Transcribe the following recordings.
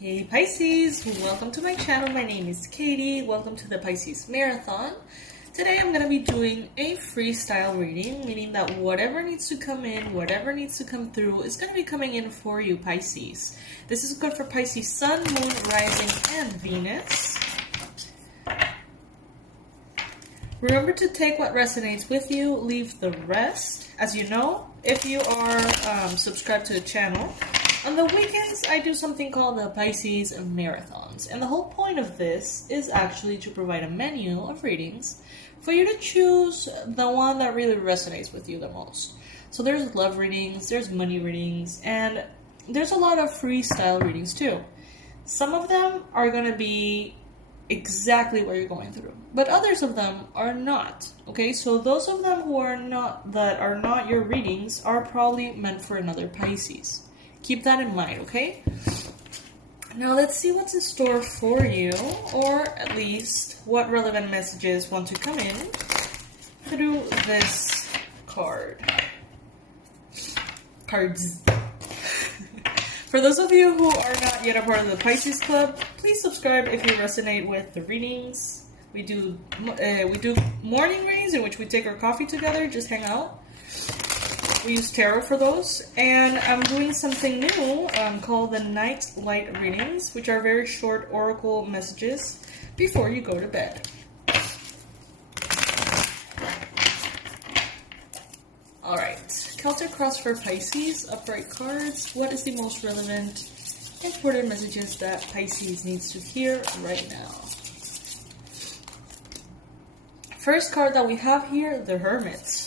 Hey Pisces, welcome to my channel. My name is Katie. Welcome to the Pisces Marathon. Today I'm going to be doing a freestyle reading, meaning that whatever needs to come in, whatever needs to come through is going to be coming in for you, Pisces. This is good for Pisces Sun, Moon, Rising, and Venus. Remember to take what resonates with you, leave the rest. As you know, if you are subscribed to the channel, on the weekends I do something called the Pisces Marathons. And the whole point of this is actually to provide a menu of readings for you to choose the one that really resonates with you the most. So there's love readings, there's money readings, and there's a lot of freestyle readings too. Some of them are going to be exactly what you're going through, but others of them are not. Okay, so those of them who are not, that are not your readings, are probably meant for another Pisces. Keep that in mind, okay? Now let's see what's in store for you, or at least what relevant messages want to come in through this cards. For those of you who are not yet a part of the Pisces Club, please subscribe if you resonate with the readings. We do morning readings in which we take our coffee together, just hang out. We use tarot for those, and I'm doing something new called the night light readings, which are very short oracle messages before you go to bed. Alright, Celtic Cross for Pisces, upright cards. What is the most relevant, important messages that Pisces needs to hear right now? First card that we have here, the Hermits.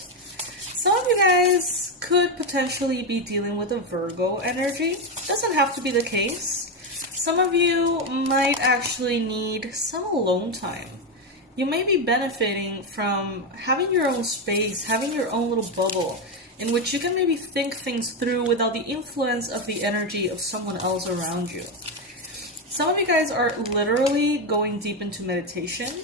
Some of you guys could potentially be dealing with a Virgo energy. Doesn't have to be the case. Some of you might actually need some alone time. You may be benefiting from having your own space, having your own little bubble in which you can maybe think things through without the influence of the energy of someone else around you. Some of you guys are literally going deep into meditation.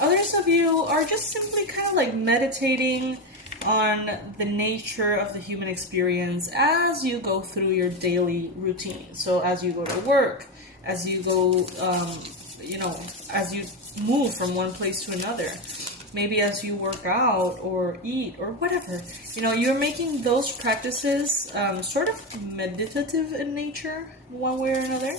Others of you are just simply kind of like meditating on the nature of the human experience as you go through your daily routine. So as you go to work, as you go, as you move from one place to another, maybe as you work out or eat or whatever, you're making those practices sort of meditative in nature, one way or another.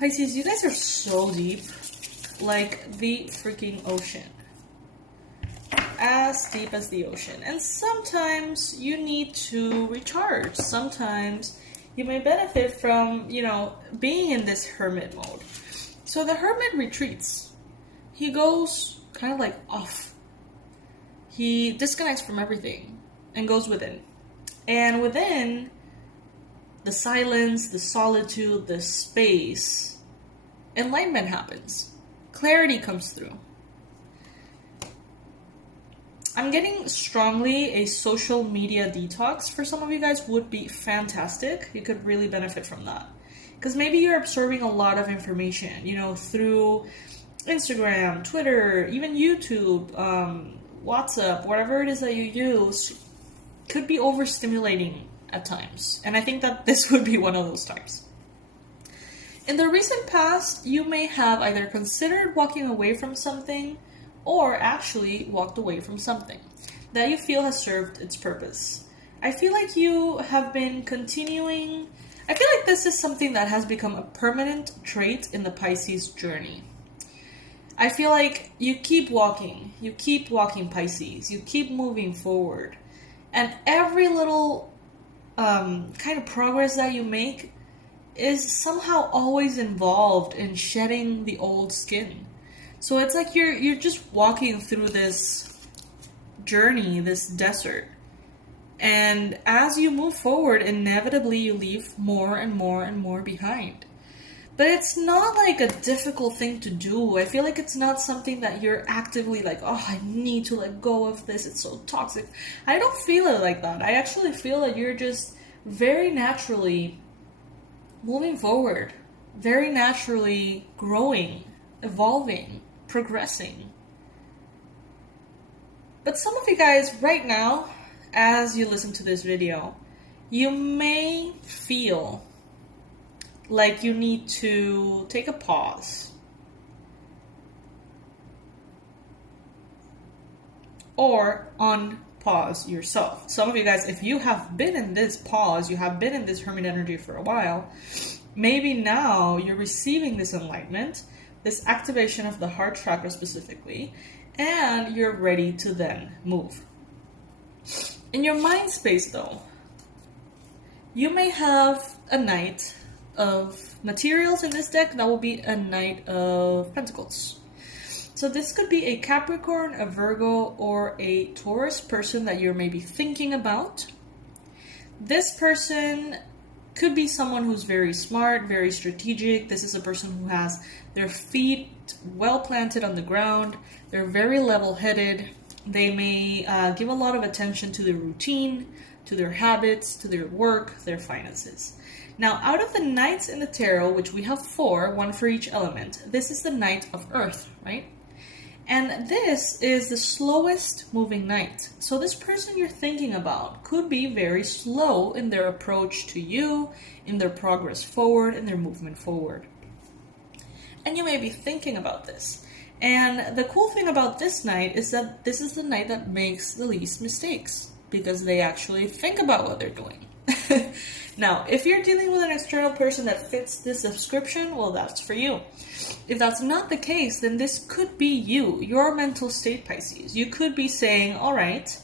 Pisces, you guys are so deep, like the freaking ocean. As deep as the ocean. And sometimes you need to recharge. Sometimes you may benefit from, being in this hermit mode. So the hermit retreats. He goes kind of like off. He disconnects from everything and goes within. And within, the silence, the solitude, the space, enlightenment happens. Clarity comes through. I'm getting strongly a social media detox for some of you guys would be fantastic. You could really benefit from that. Because maybe you're absorbing a lot of information, through Instagram, Twitter, even YouTube, WhatsApp, whatever it is that you use, could be overstimulating at times. And I think that this would be one of those times. In the recent past, you may have either considered walking away from something or actually walked away from something that you feel has served its purpose. I feel like you have been continuing. I feel like this is something that has become a permanent trait in the Pisces journey. I feel like you keep walking, Pisces. You keep moving forward. And every little kind of progress that you make is somehow always involved in shedding the old skin. So it's like you're just walking through this journey, this desert. And as you move forward, inevitably you leave more and more and more behind. But it's not like a difficult thing to do. I feel like it's not something that you're actively like, oh, I need to let go of this. It's so toxic. I don't feel it like that. I actually feel that you're just very naturally moving forward, very naturally growing, evolving, progressing. But some of you guys right now, as you listen to this video, you may feel like you need to take a pause or unpause yourself. Some of you guys, if you have been in this pause, you have been in this hermit energy for a while, maybe now you're receiving this enlightenment, this activation of the heart chakra specifically, and you're ready to then move. In your mind space though, you may have a Knight of Materials in this deck. That will be a Knight of Pentacles. So this could be a Capricorn, a Virgo, or a Taurus person that you're maybe thinking about. This person could be someone who's very smart, very strategic. This is a person who has their feet well planted on the ground. They're very level-headed. They may give a lot of attention to their routine, to their habits, to their work, their finances. Now, out of the Knights in the tarot, which we have 4, 1 for each element, this is the Knight of Earth, right? And this is the slowest moving Knight. So this person you're thinking about could be very slow in their approach to you, in their progress forward, in their movement forward. And you may be thinking about this. And the cool thing about this Knight is that this is the Knight that makes the least mistakes, because they actually think about what they're doing. Now, if you're dealing with an external person that fits this description, well, that's for you. If that's not the case, then this could be you, your mental state, Pisces. You could be saying, all right,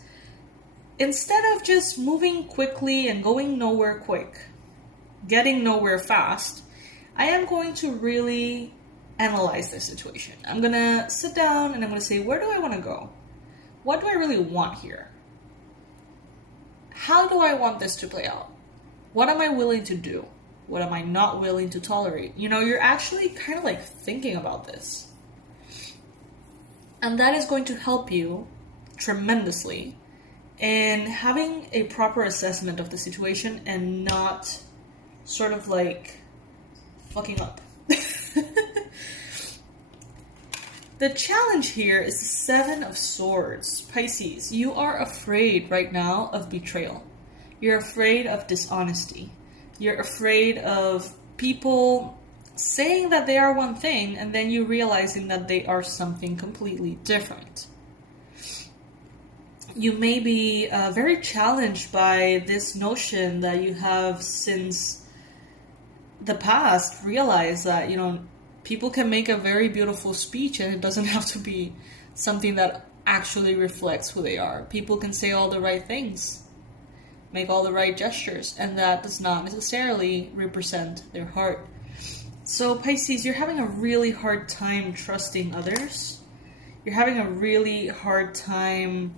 instead of just moving quickly and going nowhere quick, getting nowhere fast, I am going to really analyze this situation. I'm going to sit down and I'm going to say, where do I want to go? What do I really want here? How do I want this to play out? What am I willing to do? What am I not willing to tolerate? You know, you're actually kind of like thinking about this. And that is going to help you tremendously in having a proper assessment of the situation and not sort of like fucking up. The challenge here is the 7 of Swords. Pisces, you are afraid right now of betrayal. You're afraid of dishonesty. You're afraid of people saying that they are one thing and then you realizing that they are something completely different. You may be very challenged by this notion that you have since the past realized that, you know, people can make a very beautiful speech and it doesn't have to be something that actually reflects who they are. People can say all the right things, make all the right gestures, and that does not necessarily represent their heart. So Pisces, you're having a really hard time trusting others. You're having a really hard time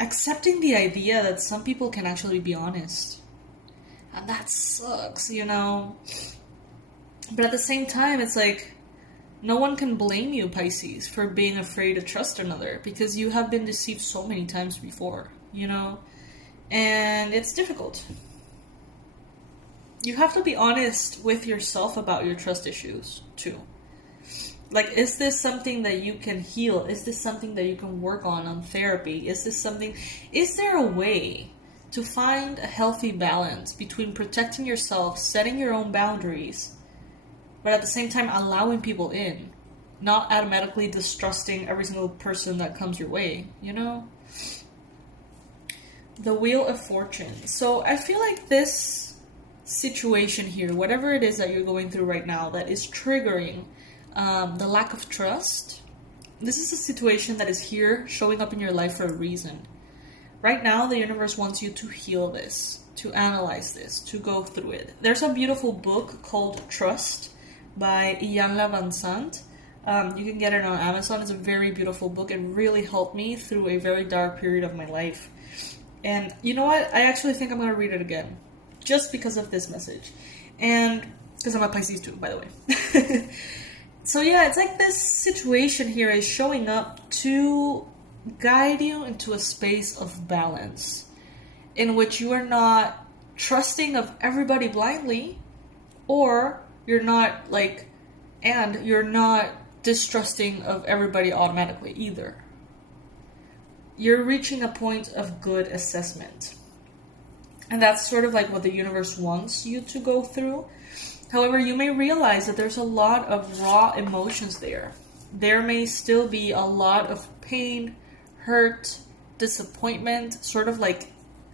accepting the idea that some people can actually be honest. And that sucks, you know. But at the same time, it's like, no one can blame you, Pisces, for being afraid to trust another, because you have been deceived so many times before, you know? And it's difficult. You have to be honest with yourself about your trust issues, too. Like, is this something that you can heal? Is this something that you can work on therapy? Is there a way to find a healthy balance between protecting yourself, setting your own boundaries, but at the same time allowing people in, not automatically distrusting every single person that comes your way, you know? The Wheel of Fortune. So I feel like this situation here, whatever it is that you're going through right now that is triggering the lack of trust, this is a situation that is here showing up in your life for a reason. Right now, the universe wants you to heal this, to analyze this, to go through it. There's a beautiful book called Trust by Iyanla Van Sant. You can get it on Amazon. It's a very beautiful book. It really helped me through a very dark period of my life. And you know what? I actually think I'm going to read it again, just because of this message. And because I'm a Pisces too, by the way. So yeah, it's like this situation here is showing up to guide you into a space of balance in which you are not trusting of everybody blindly, or you're not distrusting of everybody automatically either. you're reaching a point of good assessment. And that's sort of like what the universe wants you to go through. However, you may realize that there's a lot of raw emotions there. There may still be a lot of pain, hurt, disappointment, sort of like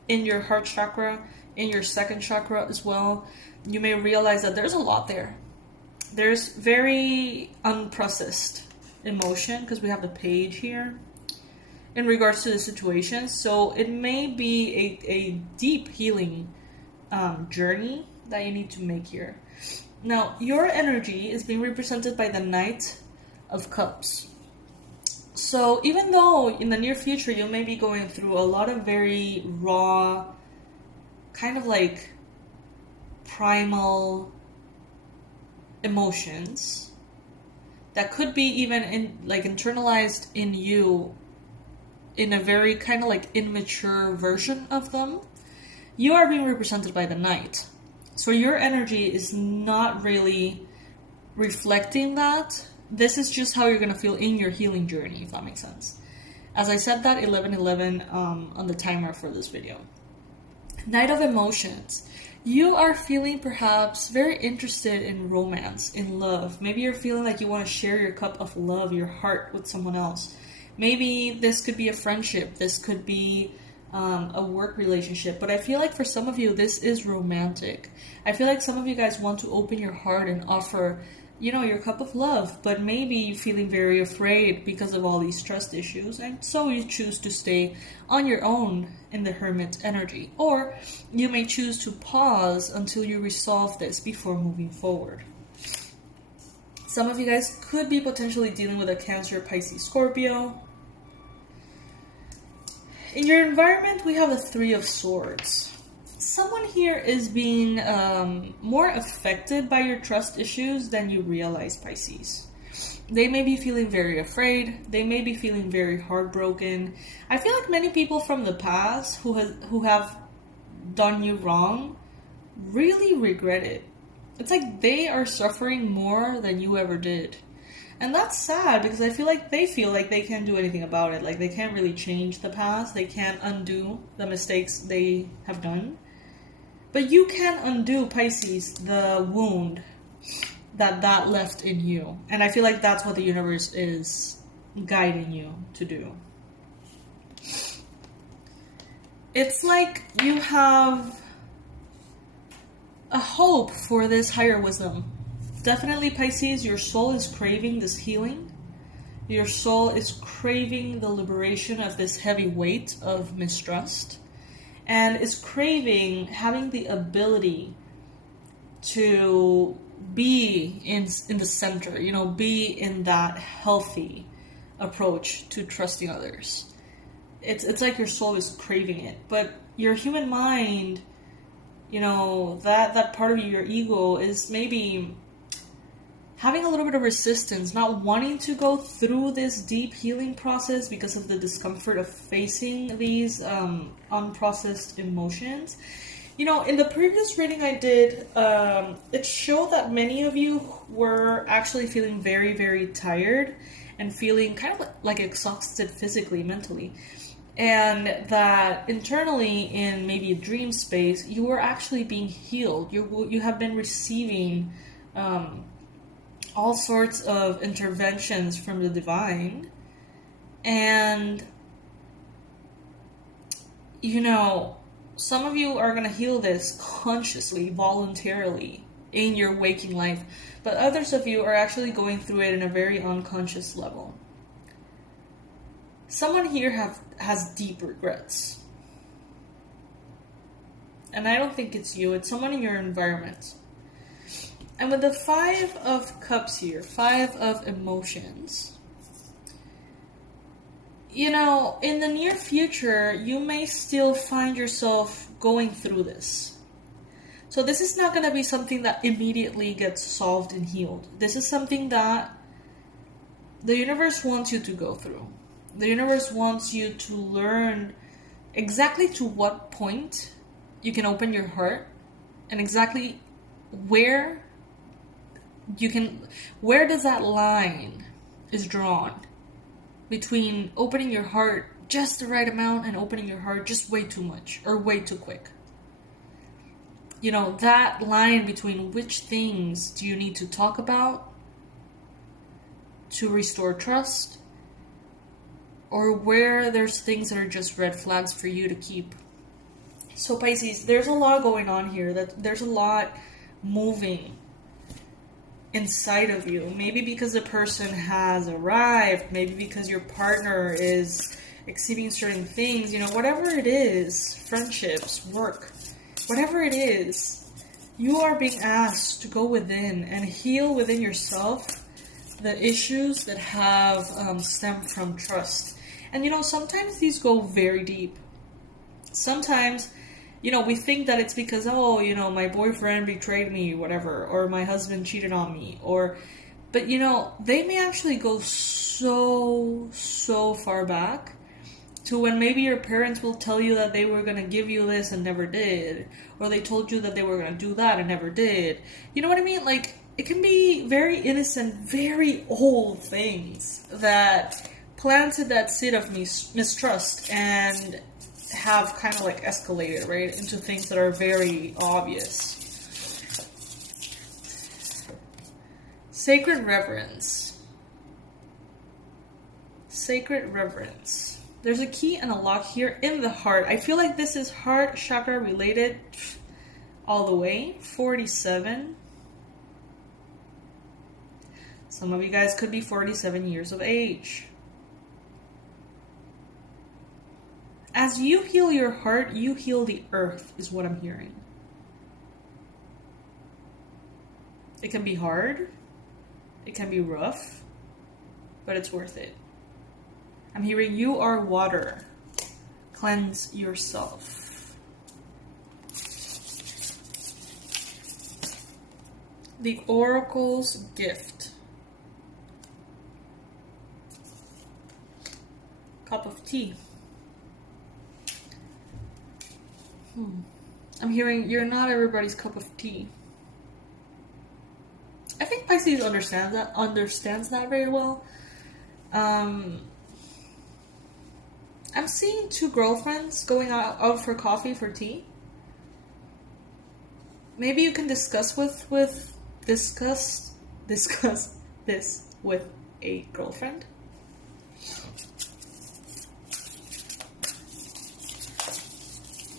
in your heart chakra, in your second chakra as well. You may realize that there's a lot there. There's very unprocessed emotion, because we have the page here, in regards to the situation. So it may be a deep healing journey that you need to make here. Now, your energy is being represented by the Knight of Cups. So even though in the near future you may be going through a lot of very raw, kind of like primal emotions that could be even internalized in you in a very kind of like immature version of them, you are being represented by the Knight. So your energy is not really reflecting that. This is just how you're going to feel in your healing journey, if that makes sense. As I said that 11:11 on the timer for this video. Knight of Emotions. You are feeling perhaps very interested in romance, in love. Maybe you're feeling like you want to share your cup of love, your heart with someone else. Maybe this could be a friendship. This could be a work relationship. But I feel like for some of you, this is romantic. I feel like some of you guys want to open your heart and offer, your cup of love. But maybe you're feeling very afraid because of all these trust issues. And so you choose to stay on your own in the Hermit energy. Or you may choose to pause until you resolve this before moving forward. Some of you guys could be potentially dealing with a Cancer, Pisces, Scorpio. In your environment, we have the Three of Swords. Someone here is being more affected by your trust issues than you realize, Pisces. They may be feeling very afraid. They may be feeling very heartbroken. I feel like many people from the past who have done you wrong really regret it. It's like they are suffering more than you ever did. And that's sad, because I feel like they can't do anything about it. Like, they can't really change the past. They can't undo the mistakes they have done. But you can undo, Pisces, the wound that left in you. And I feel like that's what the universe is guiding you to do. It's like you have a hope for this higher wisdom. Definitely, Pisces, your soul is craving this healing. Your soul is craving the liberation of this heavy weight of mistrust. And is craving having the ability to be in the center, be in that healthy approach to trusting others. It's like your soul is craving it. But your human mind, that part of you, your ego, is maybe having a little bit of resistance, not wanting to go through this deep healing process because of the discomfort of facing these unprocessed emotions. In the previous reading I did, it showed that many of you were actually feeling very, very tired and feeling kind of like exhausted physically, mentally. And that internally, in maybe a dream space, you were actually being healed. You have been receiving all sorts of interventions from the divine. And, some of you are going to heal this consciously, voluntarily, in your waking life. But others of you are actually going through it in a very unconscious level. Someone here has deep regrets. And I don't think it's you. It's someone in your environment. And with the Five of Cups here, Five of Emotions, in the near future, you may still find yourself going through this. So this is not going to be something that immediately gets solved and healed. This is something that the universe wants you to go through. The universe wants you to learn exactly to what point you can open your heart, and exactly where does that line is drawn between opening your heart just the right amount and opening your heart just way too much or way too quick. That line between which things do you need to talk about to restore trust, or where there's things that are just red flags for you to keep. So Pisces, there's a lot going on here. There's a lot moving inside of you. Maybe because the person has arrived, maybe because your partner is exceeding certain things, whatever it is, friendships, work, whatever it is, you are being asked to go within and heal within yourself the issues that have stemmed from trust. And sometimes these go very deep. Sometimes, we think that it's because, my boyfriend betrayed me, whatever, or my husband cheated on me, but they may actually go so far back to when maybe your parents will tell you that they were going to give you this and never did, or they told you that they were going to do that and never did. You know what I mean? Like, it can be very innocent, very old things that planted that seed of mistrust and have kind of like escalated, right, into things that are very obvious. Sacred reverence. Sacred reverence. There's a key and a lock here in the heart. I feel like this is heart chakra related all the way. 47. Some of you guys could be 47 years of age. As you heal your heart, you heal the earth, is what I'm hearing. It can be hard. It can be rough. But it's worth it. I'm hearing you are water. Cleanse yourself. The Oracle's gift. Cup of tea. I'm hearing you're not everybody's cup of tea. I think Pisces understands that very well. I'm seeing two girlfriends going out for coffee, for tea. Maybe you can discuss this with a girlfriend.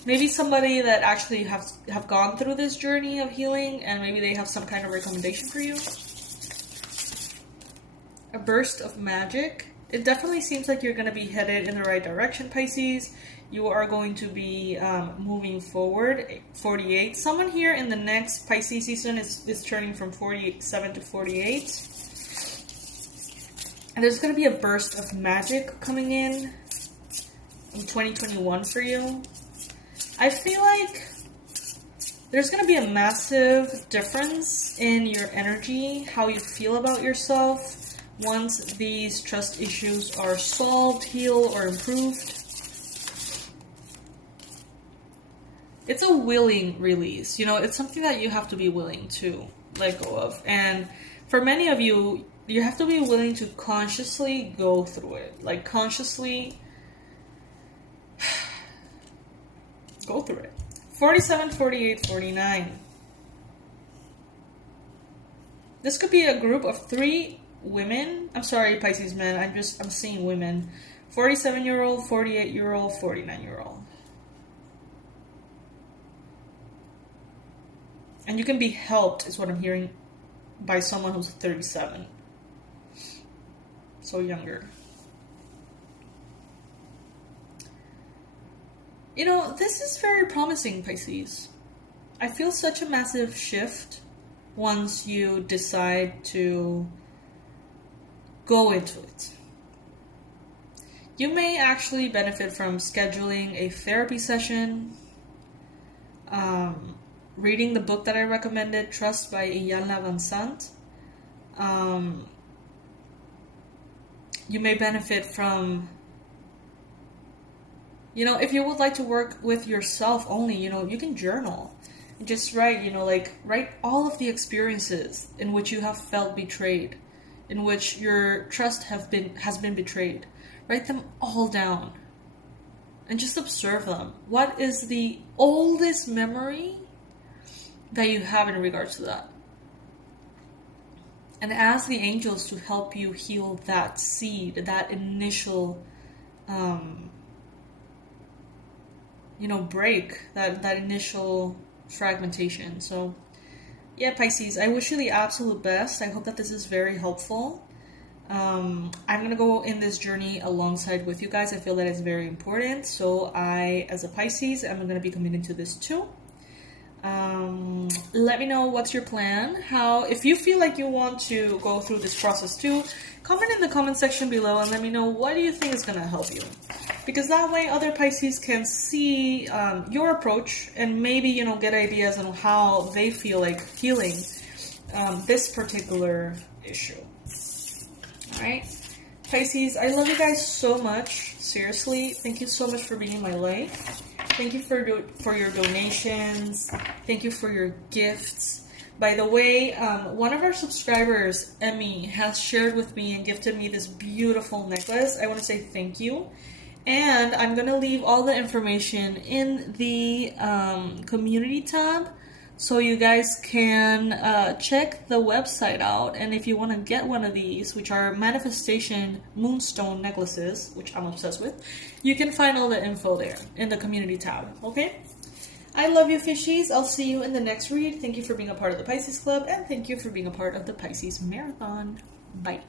Maybe somebody that actually have gone through this journey of healing, and maybe they have some kind of recommendation for you. A burst of magic. It definitely seems like you're going to be headed in the right direction, Pisces. You are going to be moving forward. 48. Someone here in the next Pisces season is turning from 47 to 48. And there's going to be a burst of magic coming in 2021 for you. I feel like there's going to be a massive difference in your energy, how you feel about yourself once these trust issues are solved, healed, or improved. It's a willing release. It's something that you have to be willing to let go of. And for many of you, you have to be willing to consciously go through it. Like, consciously go through it. 47, 48, 49. This could be a group of 3 women. I'm sorry, Pisces men. I'm seeing women. 47-year-old, 48-year-old, 49-year-old. And you can be helped, is what I'm hearing, by someone who's 37. So younger. This is very promising, Pisces. I feel such a massive shift once you decide to go into it. You may actually benefit from scheduling a therapy session, reading the book that I recommended, Trust by Iyanla Vanzant. You may benefit from, if you would like to work with yourself only, you can journal. Just write, write all of the experiences in which you have felt betrayed, in which your trust has been betrayed. Write them all down. and just observe them. What is the oldest memory that you have in regards to that? And ask the angels to help you heal that seed, that initial, break, that initial fragmentation. So, yeah, Pisces, I wish you the absolute best. I hope that this is very helpful. I'm going to go in this journey alongside with you guys. I feel that it's very important. So I, as a Pisces, I'm going to be committed to this too. Let me know what's your plan. If you feel like you want to go through this process too, comment in the comment section below and let me know what do you think is going to help you. Because that way other Pisces can see your approach and maybe, get ideas on how they feel like healing this particular issue. Alright? Pisces, I love you guys so much. Seriously, thank you so much for being in my life. Thank you for your donations. Thank you for your gifts. By the way, one of our subscribers, Emmy, has shared with me and gifted me this beautiful necklace. I want to say thank you. And I'm going to leave all the information in the community tab so you guys can check the website out. And if you want to get one of these, which are manifestation moonstone necklaces, which I'm obsessed with, you can find all the info there in the community tab. Okay? I love you, fishies. I'll see you in the next read. Thank you for being a part of the Pisces Club, and thank you for being a part of the Pisces Marathon. Bye.